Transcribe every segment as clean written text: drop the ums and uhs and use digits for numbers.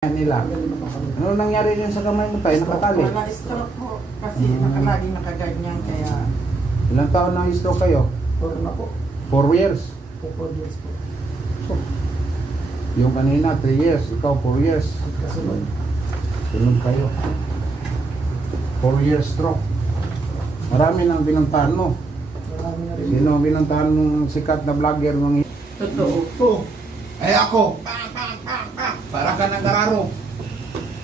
nila. Ano nangyari yun sa kamay mo tayo? Nakatali? Wala stroke po. Kasi nakalaging nakaganyan kaya... Ilang taon na stroke kayo? 4 na po. 4 years? 4 years po. So, yung kanina 3 years, ikaw 4 years. Kasunod. Sunod kayo. 4 years stroke. Marami nang binantahan mo. Marami na rin. Sino ang binantahan mong sikat na vlogger ng... Totoo. Ito. Ay ako. Para ka nag-araro.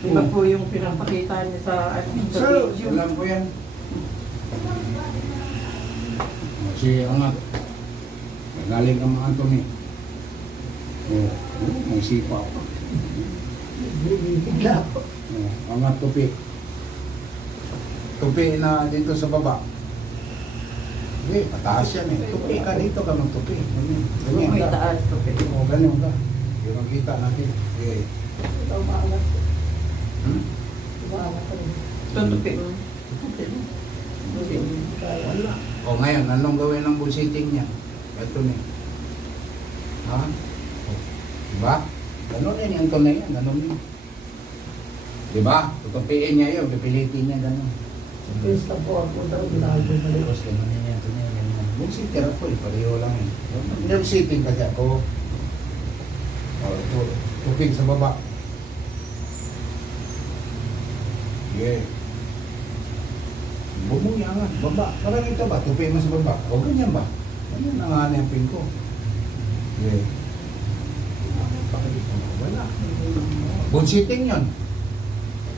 Iba po yung pinapakita niya sa Sir, alam ko yan. Si Angat. Galing ang mga Anthony. May sipa ako. Angat tupi. Tupi na dito sa baba. Hindi, pataas yan eh. Tupi ka dito ka magtupi. Ganyan may ka. taas. Okay. O, ganyan ka. Yung makita natin. Okay. Ito umaangat po. Hmm? Umaangat po. Tutupi mo. Tutupi mo. Wala. O ngayon, anong gawin ng bullshitting niya? Ito niya. Ha? Diba? Ganun yan yung tunay yan. Ganun yan. Diba? Tutupiin niya yun. Pipilitin niya ganun. Pista po ako daw. Ginagawa na rin. Tapos ganun yan. Bullshitter ako eh. Pareho lang eh. Bullshitting kasi ako. O, ito. Tupig sa baba. Yeah. Bumuyangan, baba. Parang ito ba? Tupi mo sa baba. O ganyan ba? Ganyan ang hanapin ko. Yeah. Wala. Bullshitting yun.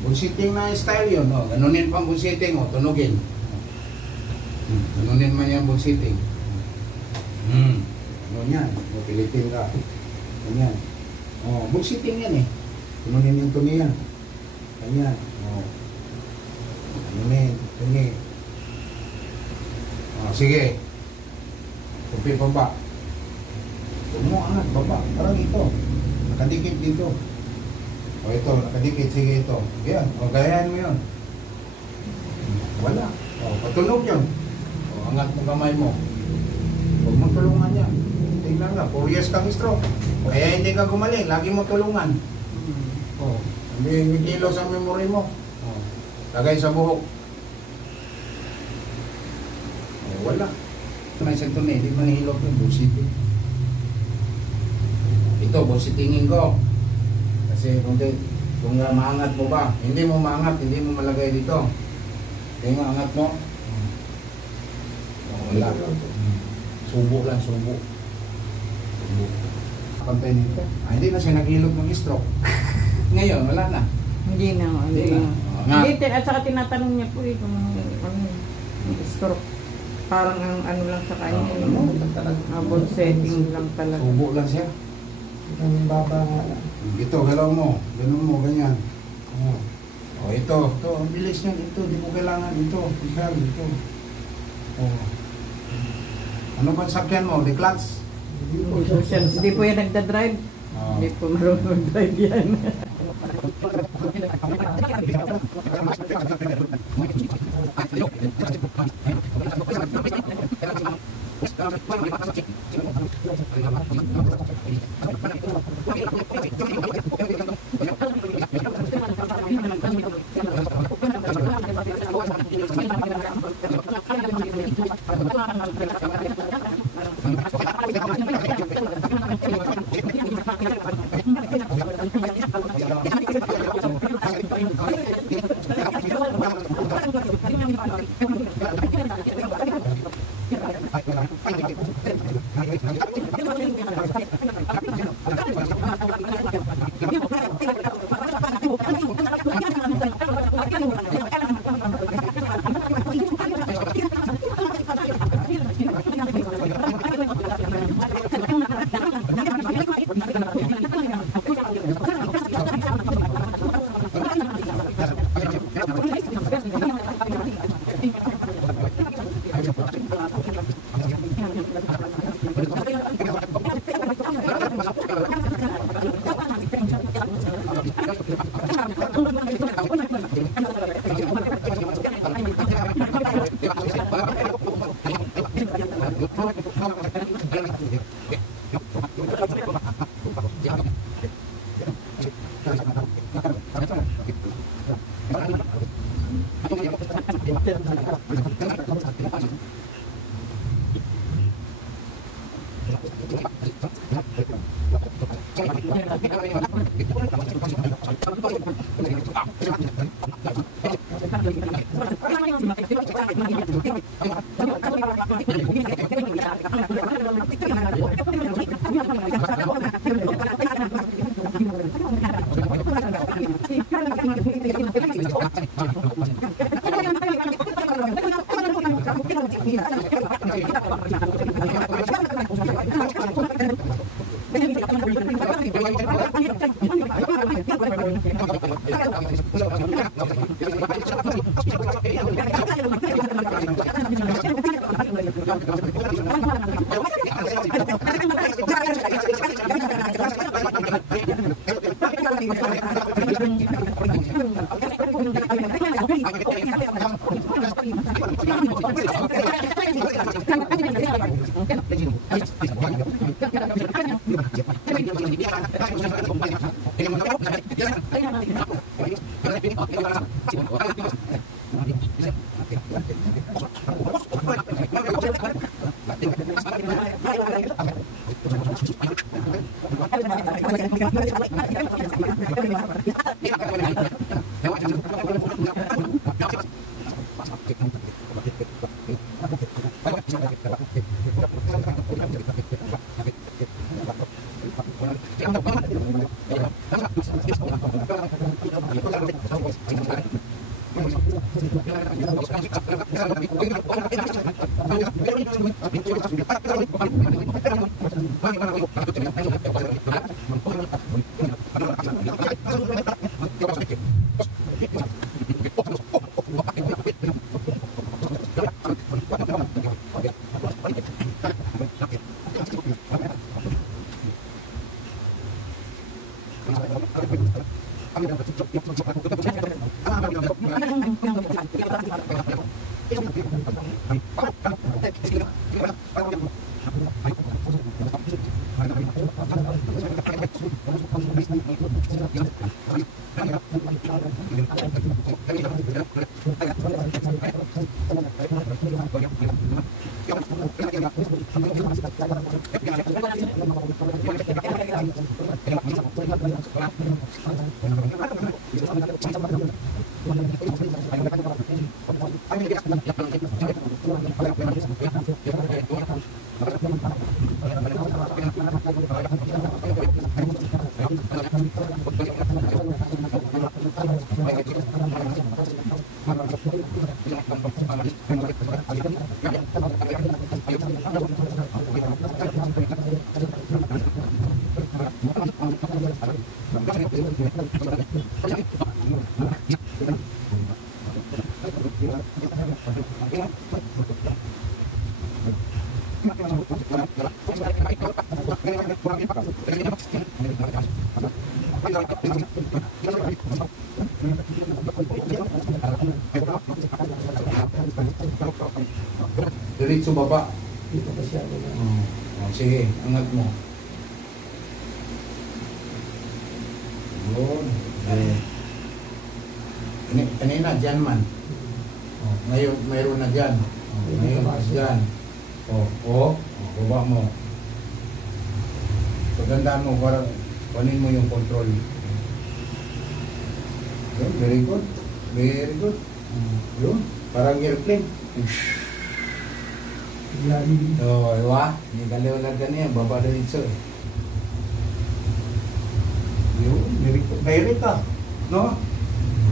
Bullshitting na style yun. O, ganunin pang bullshitting. O, tunugin. Ganunin man yan bullshitting. Ganun yan. O, pilitin ka. Ganyan. O, bullshitting yan eh. Tununin yung tuni yan. Ganyan. O. Ganunin. Tuni. O, sige. Tupi pa ba? Tumuangat, baba. Parang ito. Nakadikit dito. O ito, nakadikit. Sige ito. Yan. O, gayahin mo yun. Wala. O, patunog yun. O, angat mo kamay mo. Huwag mong tulungan yan. Tingnan nga, 4 years kang stroke. Kaya hindi ka gumaling. Lagi mo tulungan. O, hindi kilos ang memory mo. O, lagay sa buhok. O, wala. May sento na, hindi manihilot yung bullshitting. Ito, bullshittingin ko. Kasi kung maangat mo ba, hindi mo maangat, hindi mo malagay dito. Kaya angat mo. Wala. Subo lang, subo. Subo. Pantay nito. Hindi na siya naghilot ng stroke. Ngayon, wala na. Hindi na. Hindi na. Hindi, at saka tinatanong niya po kung stroke. Parang ang ano lang sa kanya. About setting lang talaga. Subo lang siya. Ang baba nga lang. Ito, galaw mo. Ganun mo, ganyan. O, ito. Ito, ang bilis niyan. Ito, di mo kailangan. Ito, isang, ito. O. Ano ba sakyan mo? The clutch? Hindi po yan nagdadrive. Hindi po marunong mag-drive yan. Diretso baba. Dito pa siya. Oh, sige, angat mo. Yun. Kanina, dyan man. Oh, ngayon, mayroon na dyan. Oh, ngayon, dyan. Baba mo. Pagandaan mo, para kunin mo yung control. Yun, very good. Very good. Yun, parang airplane. Oh, iwa. Hindi kaliw lang ganyan. Baba na dito. Yun, very good. Very ka. No?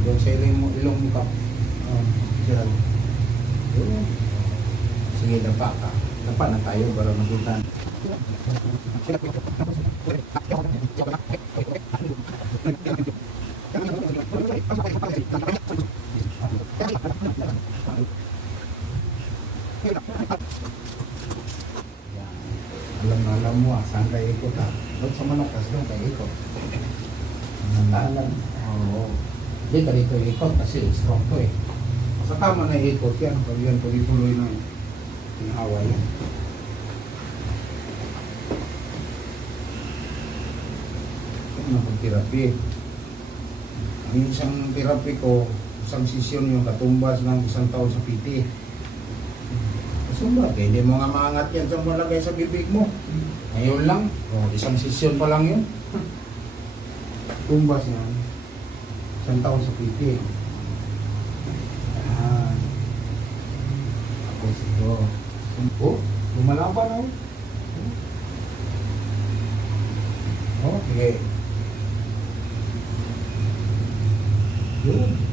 Doon sa ilong mo ka. Diyan. Yun. Sige, dapa ka. Dapa na tayo para magutan. Alam mo saan kayo ikot doon sa Manakas doon kayo ikot. Oo. Hindi ka dito ikot kasi strong to eh. Sa tama na ikot yan. Pag yan tuloy na hinawa yan. Ito na pag therapy. Yung isang therapy ko, isang session yung katumbas ng 1 taon sa PT. So ba, hindi mo nga maangat yan sa malagay sa bibig mo. Ngayon lang, isang session pa lang yun. Tumbas yan, 1 taon sa PT. Tapos ito. Oh, lumalaban ako. Okay. Yun.